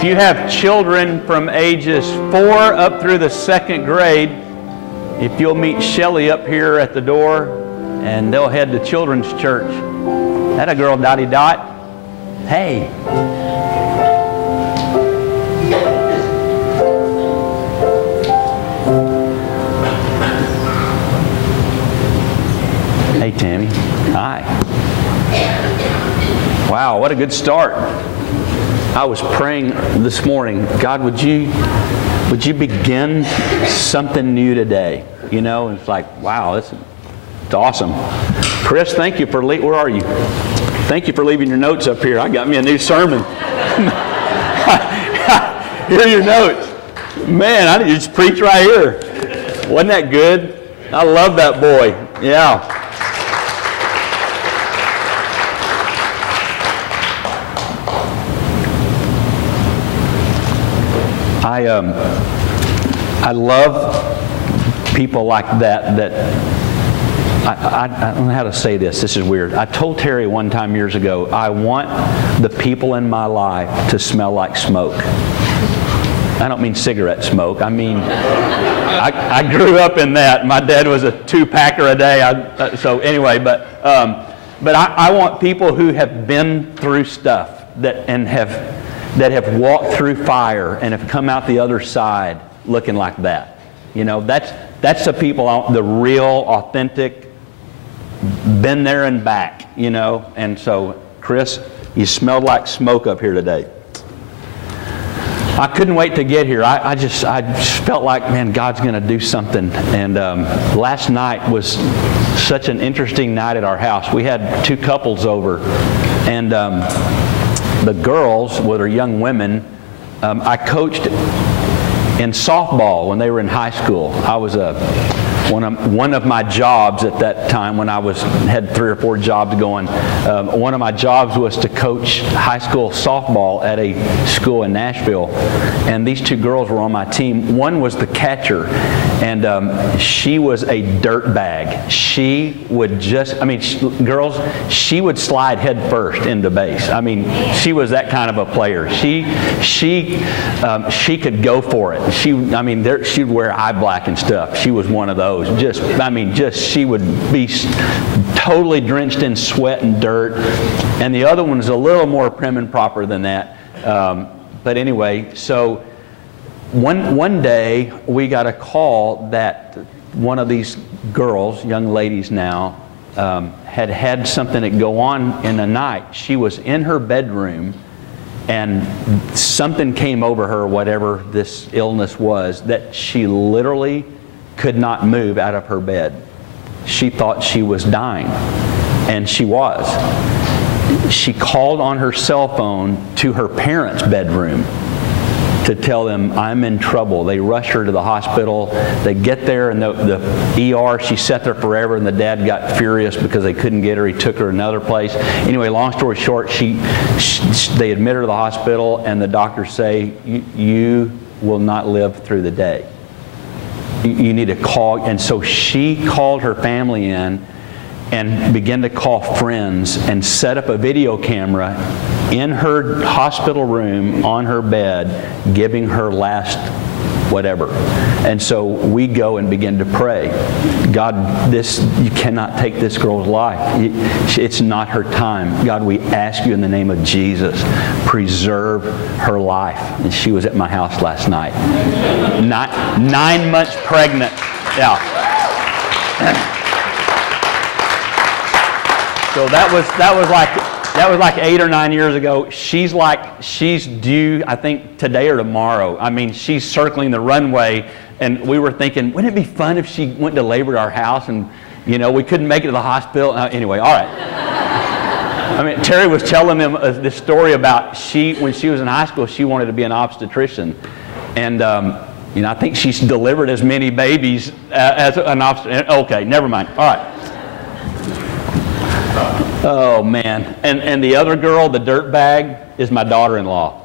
If you have children from ages 4 up through the 2nd grade, if you'll meet Shelly up here at the door, and they'll head to children's church. That a girl, Dottie Dot? Hey. Hey, Tammy. Hi. Wow, what a good start. I was praying this morning, God, would you begin something new today? You know, it's like, wow, it's awesome. Chris, thank you for where are you? Thank you for leaving your notes up here. I got me a new sermon. Here are your notes. Man, I need to just preach right here. Wasn't that good? I love that boy. Yeah. I love people like that I don't know how to say this. This is weird. I told Terry one time years ago, I want the people in my life to smell like smoke. I don't mean cigarette smoke. I mean, I grew up in that. My dad was a 2-packer a day. So anyway, but I want people who have been through stuff that have walked through fire and have come out the other side looking like that. You know, that's the people, the real, authentic, been there and back, you know. And so, Chris, you smelled like smoke up here today. I couldn't wait to get here. I just felt like, man, God's going to do something. And last night was such an interesting night at our house. We had 2 couples over, and the girls, well, they're young women, I coached in softball when they were in high school. I was one of my jobs at that time, when I had 3 or 4 jobs going, one of my jobs was to coach high school softball at a school in Nashville. And these 2 girls were on my team. One was the catcher, and she was a dirt bag. She would she would slide head first into base. I mean, she was that kind of a player. She could go for it. She'd wear eye black and stuff. She was one of those. She would be totally drenched in sweat and dirt. And the other one was a little more prim and proper than that. But anyway, so one day we got a call that one of these girls, young ladies now, had something that go on in the night. She was in her bedroom, and something came over her, whatever this illness was, that she literally could not move out of her bed. She thought she was dying, and she was. She called on her cell phone to her parents' bedroom to tell them, I'm in trouble. They rush her to the hospital. They get there, and the ER, she sat there forever, and the dad got furious because they couldn't get her. He took her to another place. Anyway, long story short, they admit her to the hospital, and the doctors say, you will not live through the day. You need to call. And so she called her family in and began to call friends and set up a video camera in her hospital room on her bed, giving her last whatever. And so we go and begin to pray. God, you cannot take this girl's life. It's not her time. God, we ask you in the name of Jesus, preserve her life. And she was at my house last night. 9 months pregnant. Yeah. So that was like 8 or 9 years ago. She's due, I think, today or tomorrow. I mean, she's circling the runway, and we were thinking, wouldn't it be fun if she went to labor at our house, and we couldn't make it to the hospital. Anyway, all right. I mean, Terry was telling them this story about when she was in high school, she wanted to be an obstetrician, and I think she's delivered as many babies as an obstetrician. Okay, never mind. All right. Oh, man. And the other girl, the dirt bag, is my daughter-in-law.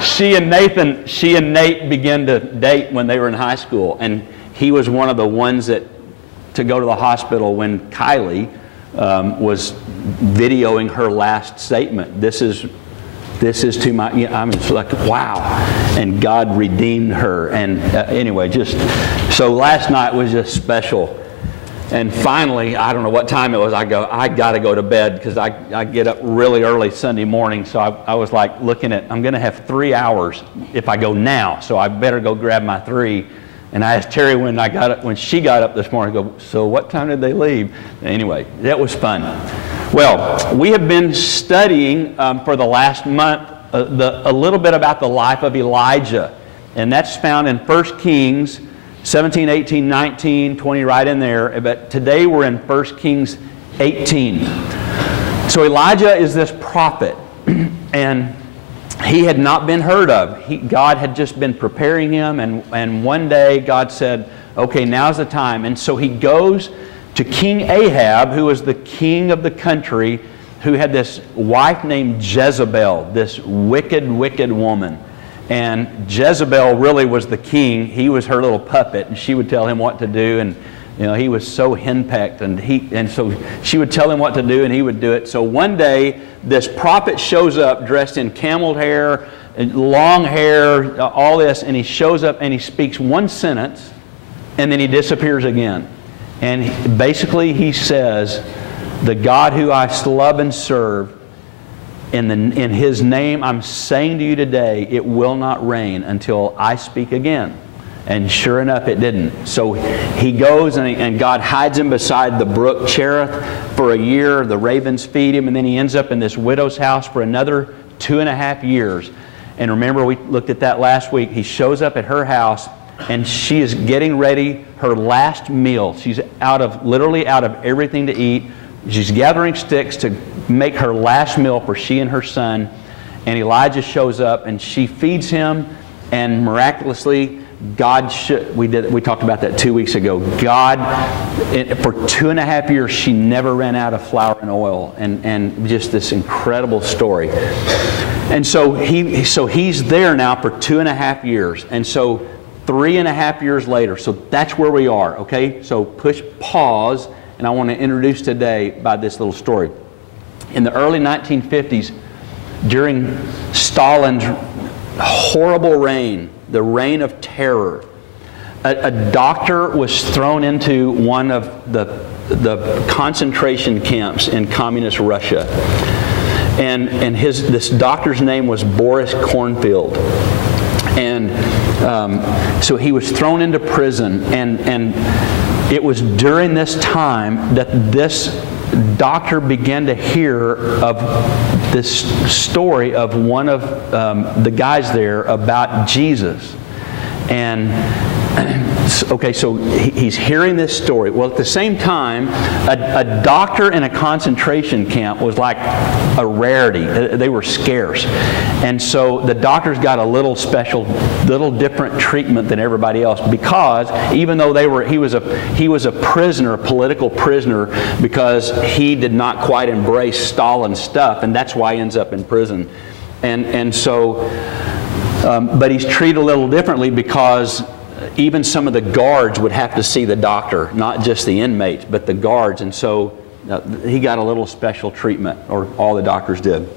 She and Nate began to date when they were in high school. And he was one of the ones to go to the hospital when Kylie was videoing her last statement. This is this is to my, I'm just like, wow. And God redeemed her. And anyway, just, so last night was just special. And finally, I don't know what time it was, I got to go to bed because I get up really early Sunday morning. So I was like looking at, I'm going to have 3 hours if I go now. So I better go grab my 3. And I asked Terry when she got up this morning, I go, so what time did they leave? Anyway, that was fun. Well, we have been studying for the last month a little bit about the life of Elijah. And that's found in 1 Kings 17, 18, 19, 20, right in there. But today we're in 1 Kings 18. So Elijah is this prophet. And he had not been heard of. God had just been preparing him. And one day God said, okay, now's the time. And so he goes to King Ahab, who was the king of the country, who had this wife named Jezebel, this wicked, wicked woman. And Jezebel really was the king. He was her little puppet, and she would tell him what to do. And he was so henpecked, and so she would tell him what to do, and he would do it. So one day, this prophet shows up dressed in camel hair, long hair, all this, and he shows up and he speaks one sentence, and then he disappears again. And basically he says, the God who I love and serve, in His name I'm saying to you today, it will not rain until I speak again. And sure enough, it didn't. So he goes and God hides him beside the brook Cherith for a year. The ravens feed him, and then he ends up in this widow's house for another 2.5 years. And remember, we looked at that last week. He shows up at her house, and she is getting ready her last meal. She's literally out of everything to eat. She's gathering sticks to make her last meal for she and her son. And Elijah shows up, and she feeds him, and miraculously, we talked about that 2 weeks ago. God, for 2.5 years, she never ran out of flour and oil, and just this incredible story. And so he's there now for 2.5 years, and so 3.5 years later. So that's where we are. Okay, so push pause, and I want to introduce today by this little story. In the early 1950s, during Stalin's horrible reign, the reign of terror, a doctor was thrown into one of the concentration camps in communist Russia. And this doctor's name was Boris Kornfield. And so he was thrown into prison, and it was during this time that this doctor began to hear of this story of one of the guys there about Jesus. And okay, so he's hearing this story. Well, at the same time, a doctor in a concentration camp was like a rarity. They were scarce. And so the doctors got a little different treatment than everybody else, because even though he was a prisoner, a political prisoner, because he did not quite embrace Stalin's stuff, and that's why he ends up in prison. And so, but he's treated a little differently, because even some of the guards would have to see the doctor, not just the inmates, but the guards. And so he got a little special treatment, or all the doctors did.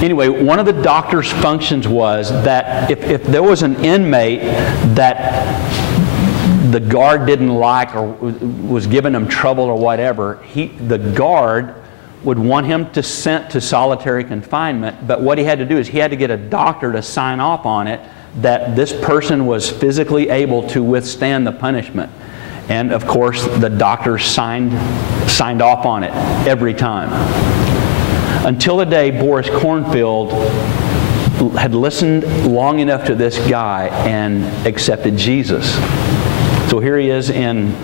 Anyway, one of the doctor's functions was that if there was an inmate that the guard didn't like, or was giving him trouble or whatever, the guard would want him to sent to solitary confinement. But what he had to do is he had to get a doctor to sign off on it, that this person was physically able to withstand the punishment. And of course, the doctor signed off on it every time. Until the day Boris Kornfield had listened long enough to this guy and accepted Jesus. So here he is in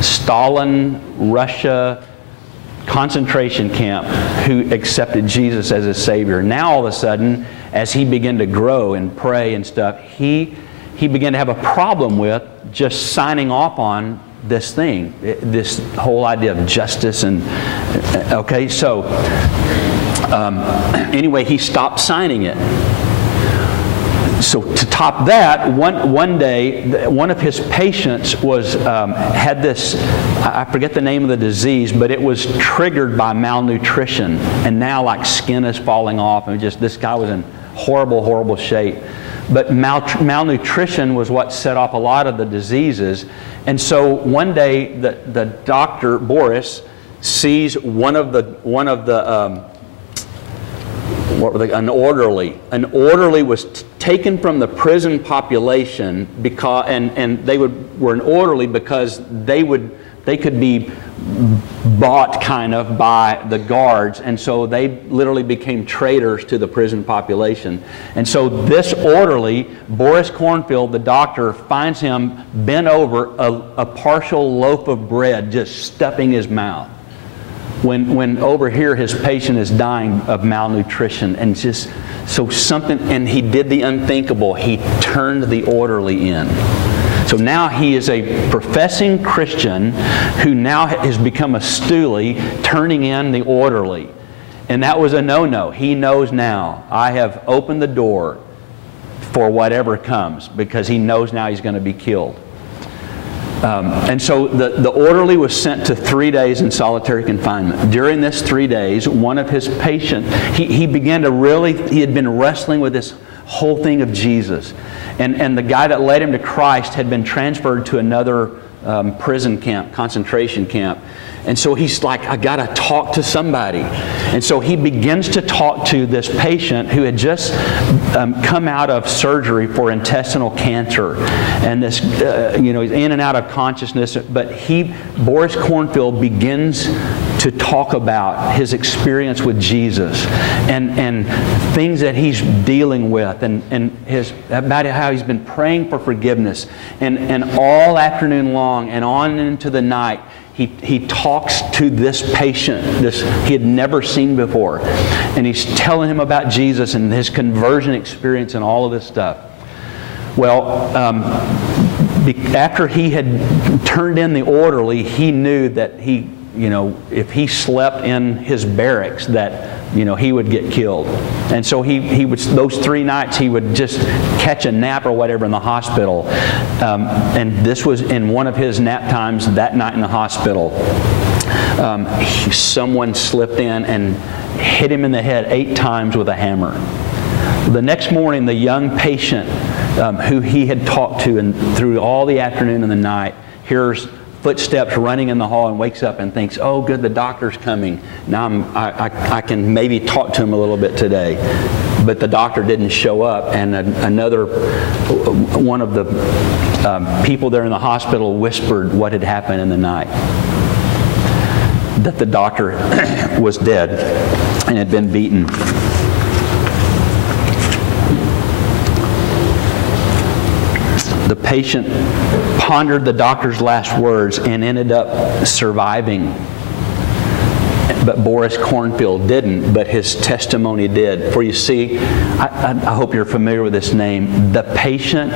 Stalin, Russia, concentration camp, who accepted Jesus as his Savior. Now all of a sudden, as he began to grow and pray and stuff, he began to have a problem with just signing off on this thing, this whole idea of justice. And okay, so anyway, he stopped signing it. So to top that, one day, one of his patients had this, I forget the name of the disease, but it was triggered by malnutrition. And now like skin is falling off, and this guy was in horrible, horrible shape. But malnutrition was what set off a lot of the diseases. And so one day, the doctor, Boris, sees an orderly. An orderly was taken from the prison population because, and they were an orderly because they could be bought kind of by the guards, and so they literally became traitors to the prison population. And so this orderly, Boris Cornfield, the doctor, finds him bent over a partial loaf of bread, just stuffing his mouth. When over here his patient is dying of malnutrition, and just so something, and he did the unthinkable. He turned the orderly in. So now he is a professing Christian who now has become a stoolie, turning in the orderly. And that was a no-no. He knows now, I have opened the door for whatever comes, because he knows now he's going to be killed. And so the orderly was sent to 3 days in solitary confinement. During this 3 days, one of his patients, he began to he had been wrestling with this whole thing of Jesus. And the guy that led him to Christ had been transferred to another prison camp, concentration camp. And so he's like, I got to talk to somebody. And so he begins to talk to this patient who had just come out of surgery for intestinal cancer. And this, he's in and out of consciousness. But Boris Cornfield begins to talk about his experience with Jesus and things that he's dealing with, and about how he's been praying for forgiveness. And all afternoon long and on into the night, he talks to this patient, he had never seen before. And he's telling him about Jesus and his conversion experience and all of this stuff. Well, after he had turned in the orderly, he knew that if he slept in his barracks, that he would get killed. And so he would, those 3 nights, he would just catch a nap or whatever in the hospital. And this was in one of his nap times that night in the hospital. Someone slipped in and hit him in the head 8 times with a hammer. The next morning, the young patient who he had talked to and through all the afternoon and the night hears footsteps running in the hall and wakes up and thinks, oh good, the doctor's coming. Now I can maybe talk to him a little bit today. But the doctor didn't show up, and another one of the people there in the hospital whispered what had happened in the night. That the doctor was dead and had been beaten. The patient pondered the doctor's last words and ended up surviving. But Boris Cornfield didn't, but his testimony did. For you see, I hope you're familiar with this name. The patient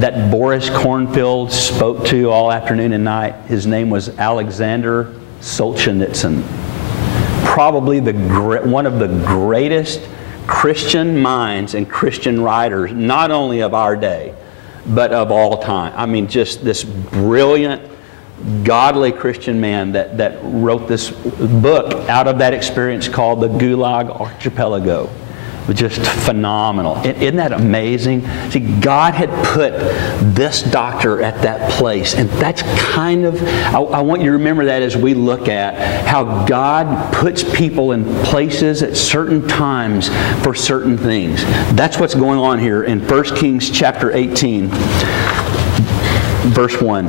that Boris Cornfield spoke to all afternoon and night, his name was Alexander Solzhenitsyn. Probably one of the greatest Christian minds and Christian writers, not only of our day, but of all time. I mean, just this brilliant, godly Christian man that wrote this book out of that experience called The Gulag Archipelago. It was just phenomenal. Isn't that amazing? See, God had put this doctor at that place, and that's kind of, I want you to remember that as we look at how God puts people in places at certain times for certain things. That's what's going on here in 1 Kings chapter 18, verse 1.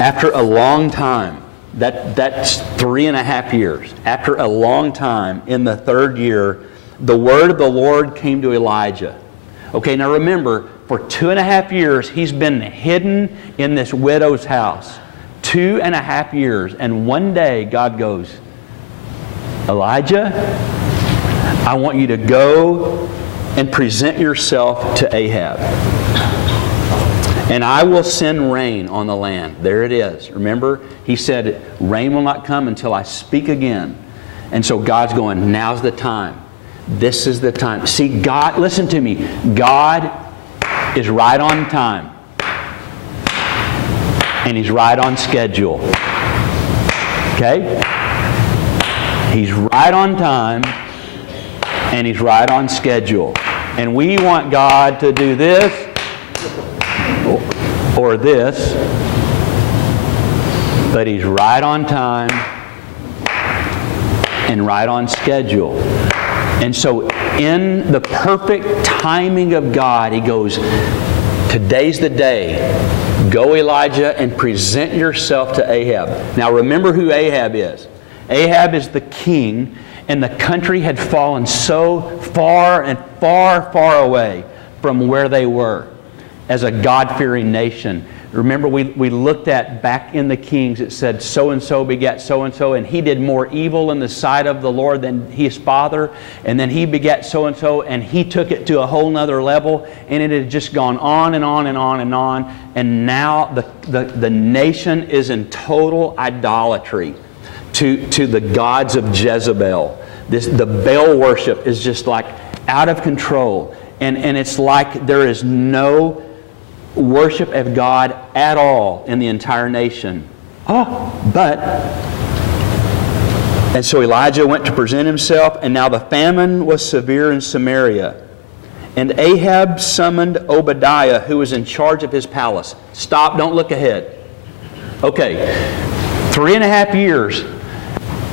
After a long time, that's 3.5 years. After a long time, in the 3rd year, the word of the Lord came to Elijah. Okay, now remember, for 2.5 years, he's been hidden in this widow's house. 2.5 years. And one day, God goes, Elijah, I want you to go and present yourself to Ahab. And I will send rain on the land. There it is. Remember, he said, rain will not come until I speak again. And so God's going, now's the time. This is the time. See, God, listen to me. God is right on time. And He's right on schedule. Okay? He's right on time. And He's right on schedule. And we want God to do this or this. But He's right on time and right on schedule. And so in the perfect timing of God, He goes, today's the day. Go, Elijah, and present yourself to Ahab. Now remember who Ahab is. Ahab is the king, and the country had fallen so far and far, far away from where they were as a God-fearing nation. Remember, we looked at back in the Kings, it said, so-and-so begat so-and-so, and he did more evil in the sight of the Lord than his father. And then he begat so-and-so, and he took it to a whole nother level, and it had just gone on and on and on and on. And now the nation is in total idolatry to the gods of Jezebel. The Baal worship is just like out of control. And it's like there is no worship of God at all in the entire nation. And so Elijah went to present himself, and now the famine was severe in Samaria. And Ahab summoned Obadiah, who was in charge of his palace. Stop, don't look ahead. Okay, 3.5 years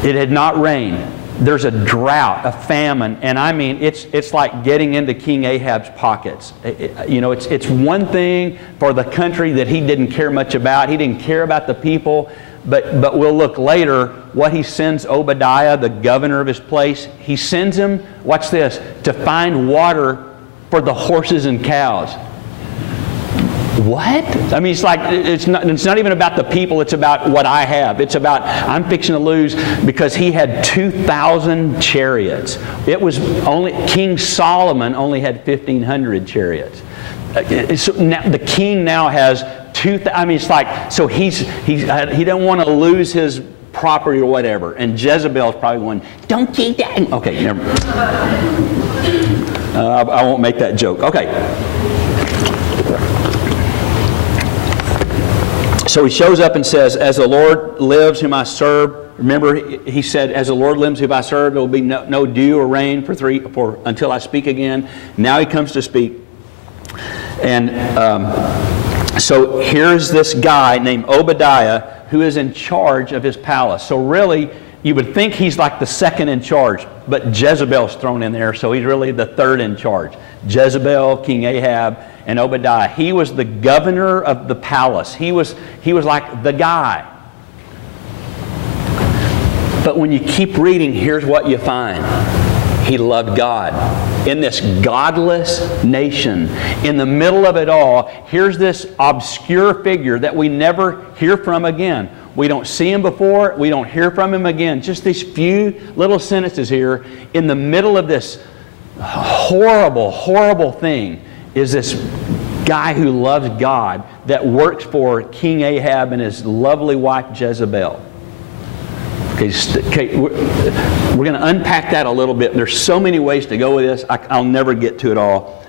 it had not rained. There's a drought, a famine, and I mean, it's like getting into King Ahab's pockets. It's one thing for the country that he didn't care much about. He didn't care about the people, but we'll look later what he sends Obadiah, the governor of his place. He sends him, watch this, to find water for the horses and cows. What? I mean, it's not even about the people, it's about what I have. It's about, I'm fixing to lose, because he had 2,000 chariots. It was only, King Solomon only had 1,500 chariots. So now, the king now has 2,000, I mean, it's like, so he don't want to lose his property or whatever. And Jezebel's probably going, don't keep that. Okay, never. I won't make that joke. Okay. So he shows up and says, as the Lord lives whom I serve. Remember, he said, as the Lord lives whom I serve, there will be no dew or rain until I speak again. Now he comes to speak. And so here's this guy named Obadiah who is in charge of his palace. So really, you would think he's like the second in charge, but Jezebel's thrown in there, so he's really the third in charge. Jezebel, King Ahab, and Obadiah. He was the governor of the palace. He was like the guy. But when you keep reading, here's what you find. He loved God. In this godless nation, in the middle of it all, here's this obscure figure that we never hear from again. We don't see him before, we don't hear from him again. Just these few little sentences here. In the middle of this horrible, horrible thing is this guy who loves God that works for King Ahab and his lovely wife Jezebel. Okay, we're going to unpack that a little bit. There's so many ways to go with this. I'll never get to it all.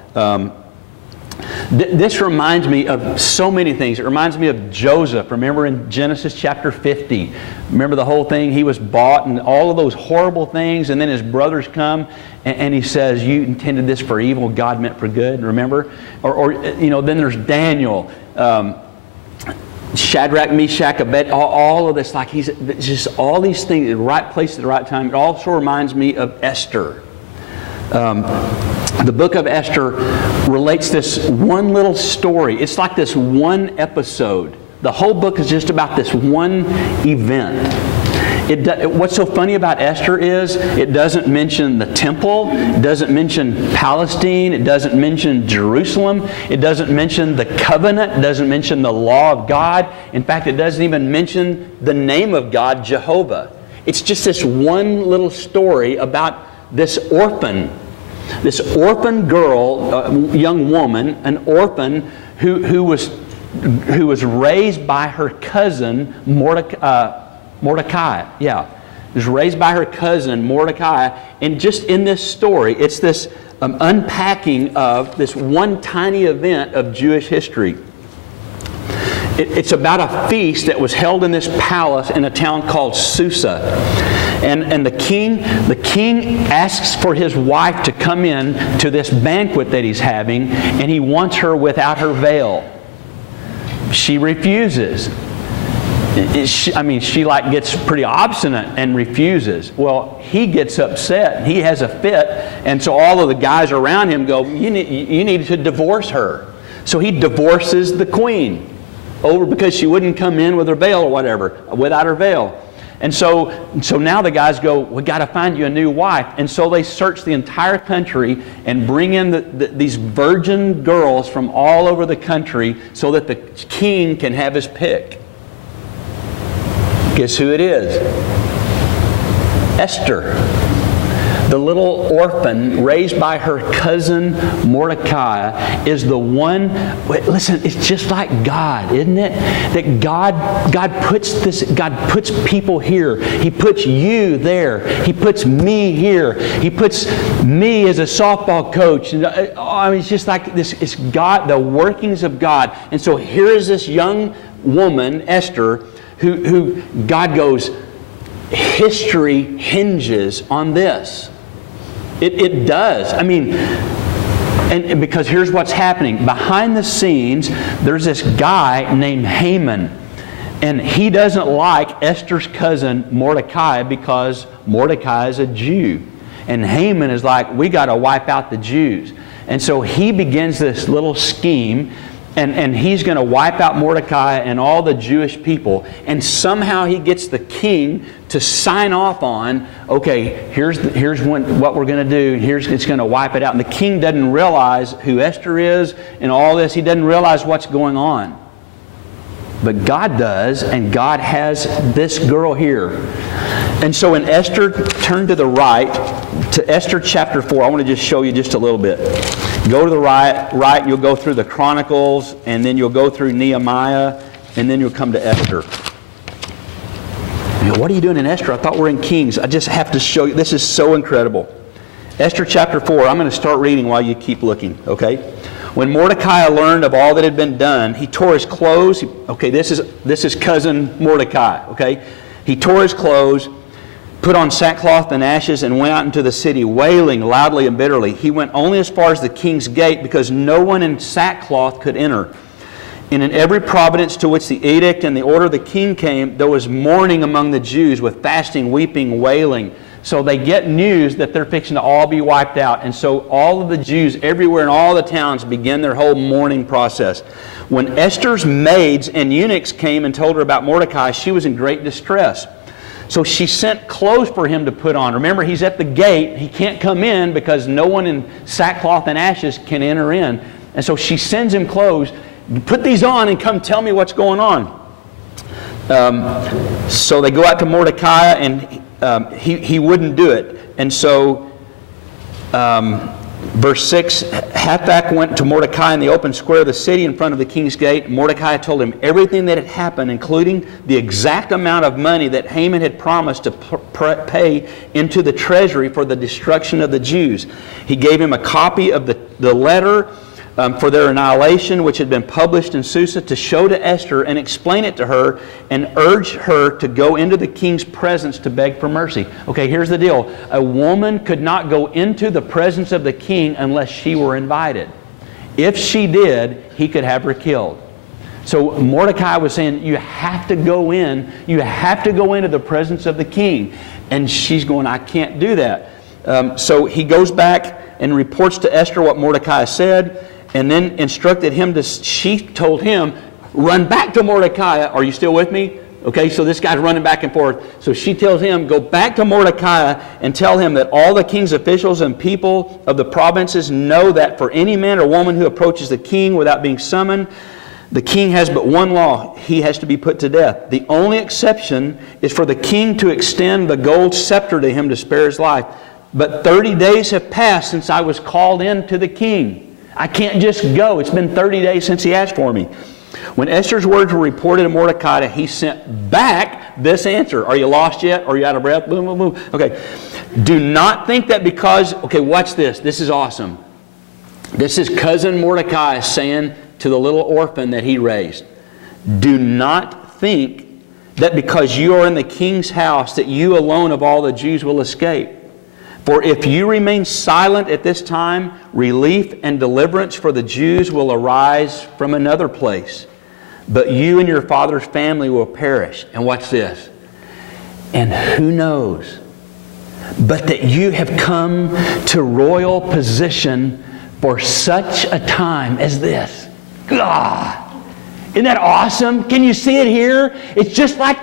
This reminds me of so many things. It reminds me of Joseph. Remember in Genesis chapter 50? Remember the whole thing? He was bought and all of those horrible things, and then his brothers come and he says, you intended this for evil, God meant for good. Remember? Or then there's Daniel. Shadrach, Meshach, Abednego, all of this, like he's just all these things, the right place at the right time. It also reminds me of Esther. The book of Esther relates this one little story. It's like this one episode. The whole book is just about this one event. What's so funny about Esther is it doesn't mention the temple, it doesn't mention Palestine, it doesn't mention Jerusalem, it doesn't mention the covenant, it doesn't mention the law of God. In fact, it doesn't even mention the name of God, Jehovah. It's just this one little story about this orphan girl, young woman, an orphan who was raised by her cousin Mordecai. Yeah. was raised by her cousin Mordecai. And just in this story, it's this unpacking of this one tiny event of Jewish history. It's about a feast that was held in this palace in a town called Susa. And the king asks for his wife to come in to this banquet that he's having, and he wants her without her veil. She refuses. She like gets pretty obstinate and refuses. Well, he gets upset. He has a fit, and so all of the guys around him go, you need to divorce her. So he divorces the queen over because she wouldn't come in with her veil or whatever, without her veil. And so now the guys go, we got to find you a new wife. And so they search the entire country and bring in these virgin girls from all over the country so that the king can have his pick. Guess who it is? Esther. The little orphan raised by her cousin Mordecai is the one. Listen, it's just like God, isn't it? That God puts people here. He puts you there. He puts me here. He puts me as a softball coach. It's just like this. It's God, the workings of God. And so here is this young woman, Esther, who God goes, history hinges on this. It does. And because here's what's happening. Behind the scenes, there's this guy named Haman. And he doesn't like Esther's cousin Mordecai because Mordecai is a Jew. And Haman is like, we got to wipe out the Jews. And so he begins this little scheme. And he's going to wipe out Mordecai and all the Jewish people. And somehow he gets the king to sign off on, okay, here's what we're going to do. It's going to wipe it out. And the king doesn't realize who Esther is and all this. He doesn't realize what's going on. But God does, and God has this girl here. And so in Esther, turn to the right, to Esther chapter 4. I want to just show you just a little bit. Go to the right, you'll go through the Chronicles, and then you'll go through Nehemiah, and then you'll come to Esther. What are you doing in Esther? I thought we're in Kings. I just have to show you. This is so incredible. Esther chapter 4. I'm going to start reading while you keep looking, okay? When Mordecai learned of all that had been done, he tore his clothes. This is cousin Mordecai, okay? He tore his clothes, put on sackcloth and ashes, and went out into the city, wailing loudly and bitterly. He went only as far as the king's gate, because no one in sackcloth could enter. And in every province to which the edict and the order of the king came, there was mourning among the Jews, with fasting, weeping, wailing. So they get news that they're fixing to all be wiped out. And so all of the Jews everywhere in all the towns begin their whole mourning process. When Esther's maids and eunuchs came and told her about Mordecai, she was in great distress. So she sent clothes for him to put on. Remember, he's at the gate. He can't come in because no one in sackcloth and ashes can enter in. And so she sends him clothes. Put these on and come tell me what's going on. So they go out to Mordecai, and he wouldn't do it. And so, verse 6, Hathach went to Mordecai in the open square of the city in front of the king's gate. Mordecai told him everything that had happened, including the exact amount of money that Haman had promised to pay into the treasury for the destruction of the Jews. He gave him a copy of the letter for their annihilation, which had been published in Susa, to show to Esther and explain it to her, and urge her to go into the king's presence to beg for mercy. Okay, here's the deal. A woman could not go into the presence of the king unless she were invited. If she did, he could have her killed. So Mordecai was saying, you have to go in. You have to go into the presence of the king. And she's going, I can't do that. So he goes back and reports to Esther what Mordecai said, and then instructed him to, she told him, run back to Mordecai. Are you still with me? Okay, so this guy's running back and forth. So she tells him, go back to Mordecai and tell him that all the king's officials and people of the provinces know that for any man or woman who approaches the king without being summoned, the king has but one law. He has to be put to death. The only exception is for the king to extend the gold scepter to him to spare his life. But 30 days have passed since I was called in to the king. I can't just go. It's been 30 days since he asked for me. When Esther's words were reported to Mordecai, he sent back this answer. Are you lost yet? Are you out of breath? Boom, boom, boom. Okay. Do not think that because... Okay, watch this. This is awesome. This is cousin Mordecai saying to the little orphan that he raised. Do not think that because you are in the king's house that you alone of all the Jews will escape. For if you remain silent at this time, relief and deliverance for the Jews will arise from another place. But you and your father's family will perish. And watch this. And who knows but that you have come to royal position for such a time as this. God! Isn't that awesome? Can you see it here? It's just like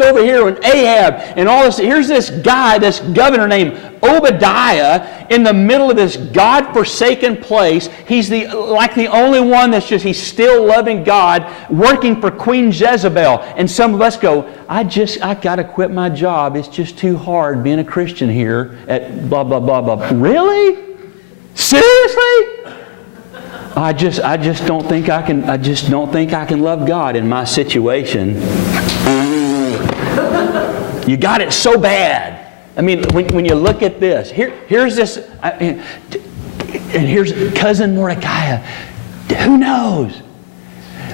over here when Ahab and all this. Here's this guy, this governor named Obadiah, in the middle of this God-forsaken place. He's like the only one he's still loving God, working for Queen Jezebel. And some of us go, I got to quit my job. It's just too hard being a Christian here at blah, blah, blah, blah. Really? Seriously? I just don't think I can love God in my situation. You got it so bad. I mean, when you look at this, here's this, and here's cousin Mordecai. Who knows?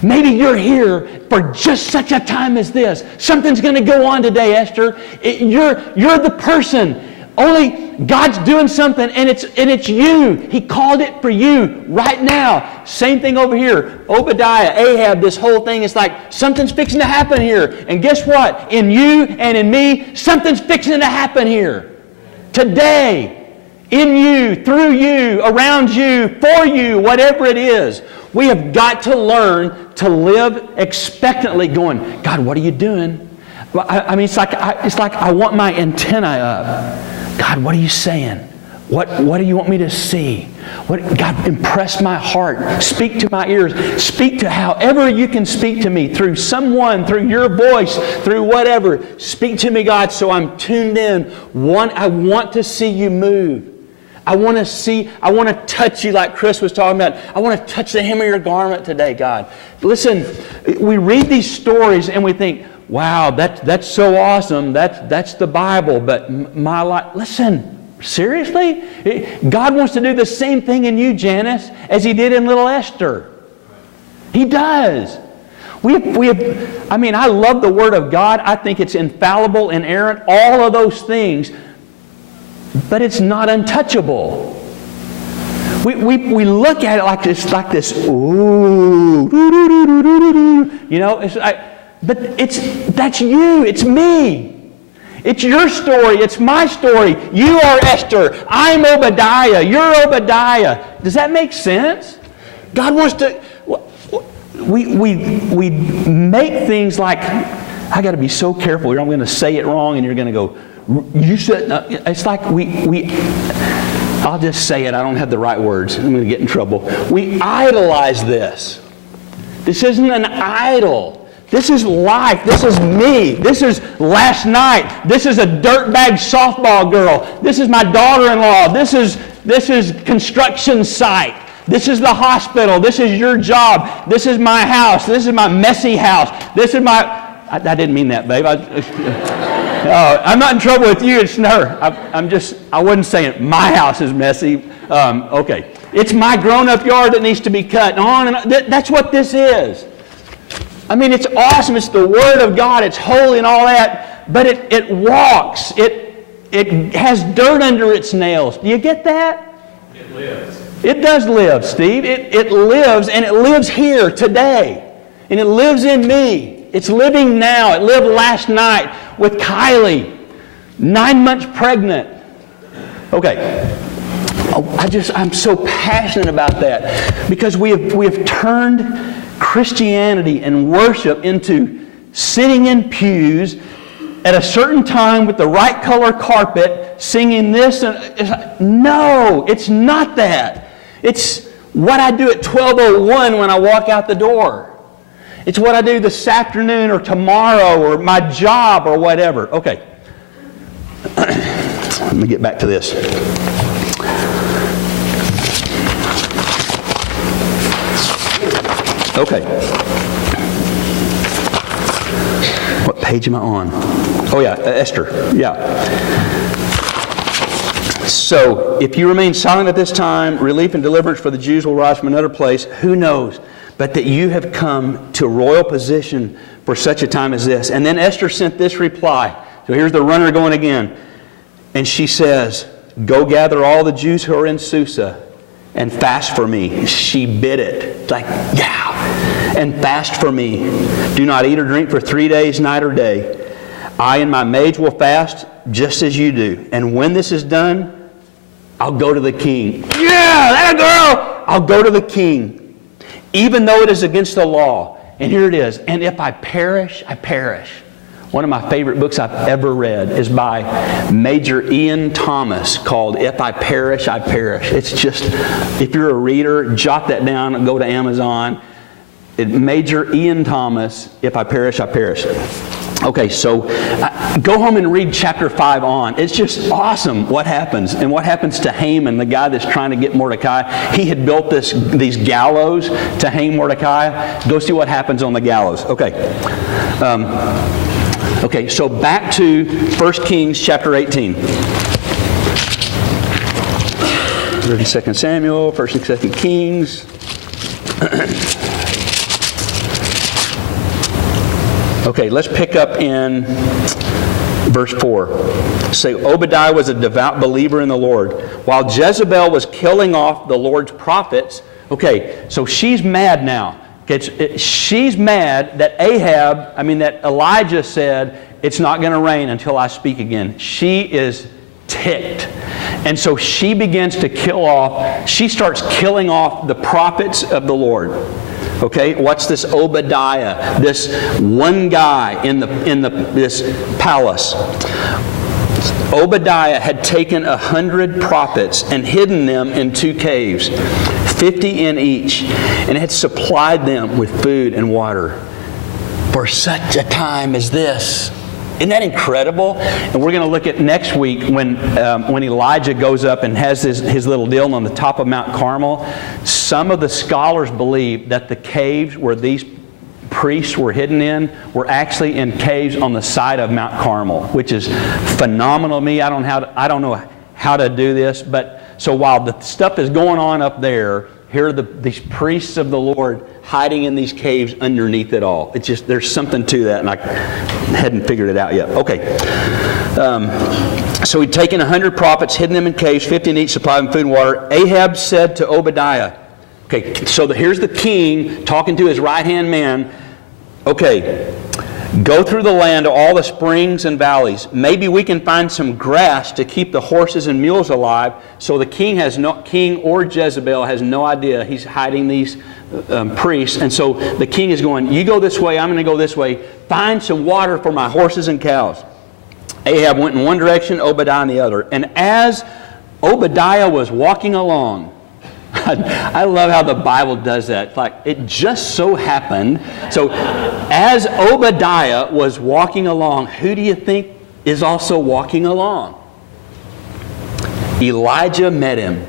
Maybe you're here for just such a time as this. Something's going to go on today, Esther. You're the person. Only God's doing something, and it's you. He called it for you right now. Same thing over here. Obadiah, Ahab, this whole thing is like something's fixing to happen here. And guess what? In you and in me, something's fixing to happen here. Today, in you, through you, around you, for you, whatever it is. We have got to learn to live expectantly going, God, what are you doing? I mean, it's like I want my antenna up. God, what are you saying? What do you want me to see? God, impress my heart. Speak to my ears. Speak to however you can speak to me, through someone, through your voice, through whatever. Speak to me, God, so I'm tuned in. I want to see you move. I want to touch you like Chris was talking about. I want to touch the hem of your garment today, God. Listen, we read these stories and we think, wow, that's so awesome. That's the Bible. But my life, listen, seriously? God wants to do the same thing in you, Janice, as He did in little Esther. He does. I love the Word of God. I think it's infallible, inerrant, all of those things. But it's not untouchable. We look at it like this. Ooh, you know, it's like. But that's you. It's me. It's your story. It's my story. You are Esther. I'm Obadiah. You're Obadiah. Does that make sense? God wants to... We make things like... I got to be so careful here. I'm going to say it wrong and you're going to go... You said... It's like we... I'll just say it. I don't have the right words. I'm going to get in trouble. We idolize this. This isn't an idol. This is life. This is me. This is last night. This is a dirtbag softball girl. This is my daughter-in-law. This is construction site. This is the hospital. This is your job. This is my house. This is my messy house. This is my... I didn't mean that, babe. I'm not in trouble with you. It's her. I wasn't saying my house is messy. Okay. It's my grown-up yard that needs to be cut. On and on. That's what this is. I mean, it's awesome. It's the Word of God. It's holy and all that. But it walks. It has dirt under its nails. Do you get that? It lives. It does live, Steve. It lives, and it lives here today. And it lives in me. It's living now. It lived last night with Kylie, 9 months pregnant. Okay. I'm so passionate about that because we have turned Christianity and worship into sitting in pews at a certain time with the right color carpet, singing this. No, it's not that. It's what I do at 12:01 when I walk out the door. It's what I do this afternoon or tomorrow or my job or whatever. Okay. Let me get back to this. Okay. What page am I on? Oh yeah, Esther. Yeah. So, if you remain silent at this time, relief and deliverance for the Jews will rise from another place. Who knows? But that you have come to a royal position for such a time as this. And then Esther sent this reply. So here's the runner going again. And she says, go gather all the Jews who are in Susa and fast for me. She bid it. It's like, yeah. And fast for me. Do not eat or drink for 3 days, night or day. I and my maids will fast just as you do. And when this is done, I'll go to the king. Yeah, that girl! I'll go to the king. Even though it is against the law. And here it is. And if I perish, I perish. One of my favorite books I've ever read is by Major Ian Thomas called If I Perish, I Perish. It's just, if you're a reader, jot that down and go to Amazon. Major Ian Thomas, If I Perish, I Perish. Okay, so go home and read chapter 5 on. It's just awesome what happens. And what happens to Haman, the guy that's trying to get Mordecai. He had built these gallows to hang Mordecai. Go see what happens on the gallows. Okay. Okay, so back to 1 Kings chapter 18. 32nd Samuel, 1st and 2nd Kings. Okay, let's pick up in verse 4. Say, Obadiah was a devout believer in the Lord. While Jezebel was killing off the Lord's prophets, okay, so she's mad now. She's mad that that Elijah said, it's not going to rain until I speak again. She is ticked. And so she begins to she starts killing off the prophets of the Lord. Okay, what's this Obadiah? This one guy in this palace. Obadiah had taken 100 prophets and hidden them in 2 caves, 50 in each, and had supplied them with food and water for such a time as this. Isn't that incredible? And we're going to look at next week when Elijah goes up and has his little deal on the top of Mount Carmel. Some of the scholars believe that the caves where these priests were hidden in were actually in caves on the side of Mount Carmel, which is phenomenal to me. I don't know how to do this, but so while the stuff is going on up there, here are these priests of the Lord hiding in these caves underneath it all. It's just, there's something to that, and I hadn't figured it out yet. Okay. So he'd taken 100 prophets, hidden them in caves, 50 in each, supplied them food and water. Ahab said to Obadiah, okay, so here's the king talking to his right-hand man. Okay, go through the land to all the springs and valleys. Maybe we can find some grass to keep the horses and mules alive. So the king or Jezebel has no idea he's hiding these priests. And so the king is going, you go this way, I'm going to go this way. Find some water for my horses and cows. Ahab went in one direction, Obadiah in the other. And as Obadiah was walking along, I love how the Bible does that. It's like, it just so happened. So as Obadiah was walking along, who do you think is also walking along? Elijah met him.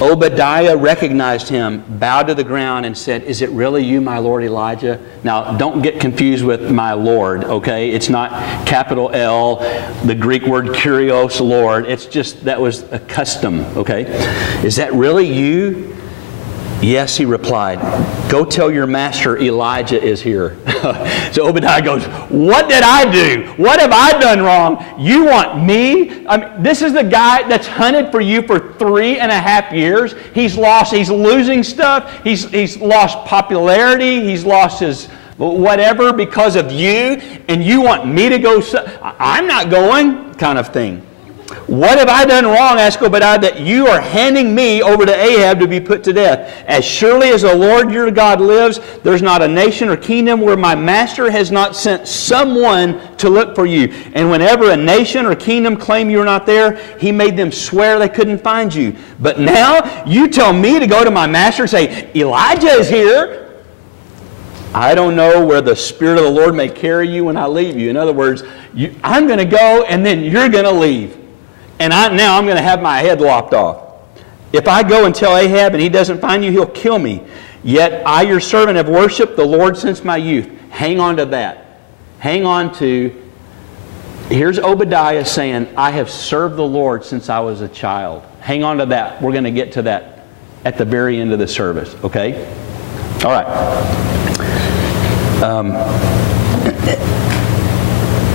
Obadiah recognized him, bowed to the ground, and said, is it really you, my Lord Elijah? Now, don't get confused with my Lord, okay? It's not capital L, the Greek word kurios, Lord. It's just, that was a custom, okay? Is that really you? Yes, he replied. Go tell your master Elijah is here. So Obadiah goes, what did I do? What have I done wrong? You want me? I mean, this is the guy that's hunted for you for 3.5 years. He's losing stuff. He's lost popularity. He's lost his whatever because of you. And you want me to go? I'm not going, kind of thing. What have I done wrong, asked Obadiah, that you are handing me over to Ahab to be put to death? As surely as the Lord your God lives, there's not a nation or kingdom where my master has not sent someone to look for you. And whenever a nation or kingdom claimed you are not there, he made them swear they couldn't find you. But now you tell me to go to my master and say, Elijah is here. I don't know where the Spirit of the Lord may carry you when I leave you. In other words, I'm going to go and then you're going to leave. And now I'm going to have my head lopped off. If I go and tell Ahab and he doesn't find you, he'll kill me. Yet I, your servant, have worshipped the Lord since my youth. Hang on to that. Hang on to, here's Obadiah saying, I have served the Lord since I was a child. Hang on to that. We're going to get to that at the very end of the service, okay? All right.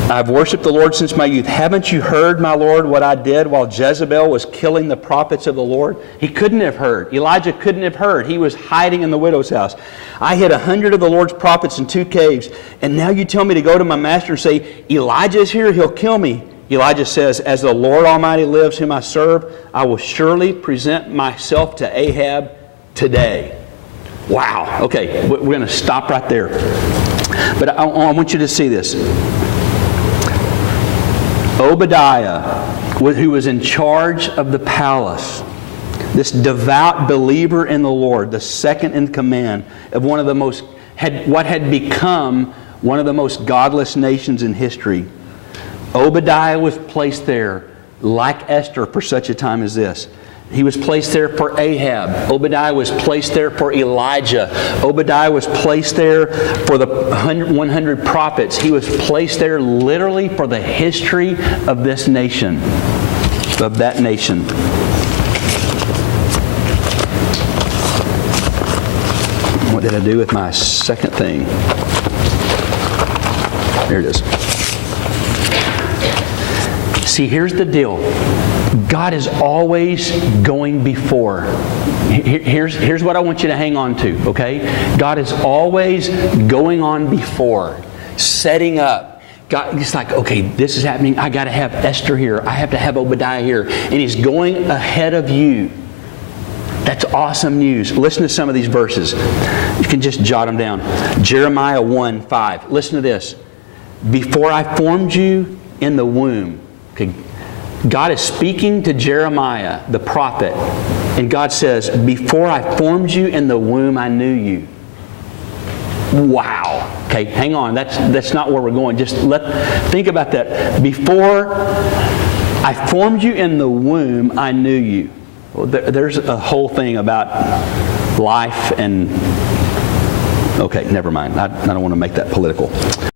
I've worshipped the Lord since my youth. Haven't you heard, my Lord, what I did while Jezebel was killing the prophets of the Lord? He couldn't have heard. Elijah couldn't have heard. He was hiding in the widow's house. I hid 100 of the Lord's prophets in 2 caves, and now you tell me to go to my master and say, Elijah is here, he'll kill me. Elijah says, as the Lord Almighty lives, whom I serve, I will surely present myself to Ahab today. Wow. Okay, we're going to stop right there. But I want you to see this. Obadiah, who was in charge of the palace, this devout believer in the Lord, the second in command of what had become one of the most godless nations in history. Obadiah was placed there, like Esther, for such a time as this. He was placed there for Ahab. Obadiah was placed there for Elijah. Obadiah was placed there for the 100 prophets. He was placed there literally for the history of this nation, of that nation. What did I do with my second thing? There it is. See, here's the deal. God is always going before. Here's what I want you to hang on to, okay? God is always going on before, setting up. God, it's like, okay, this is happening. I got to have Esther here. I have to have Obadiah here. And He's going ahead of you. That's awesome news. Listen to some of these verses. You can just jot them down. Jeremiah 1:5. Listen to this. Before I formed you in the womb. Okay. God is speaking to Jeremiah, the prophet, and God says, before I formed you in the womb, I knew you. Wow. Okay, hang on. That's not where we're going. Just think about that. Before I formed you in the womb, I knew you. Well, there's a whole thing about life and... Okay, never mind. I don't want to make that political.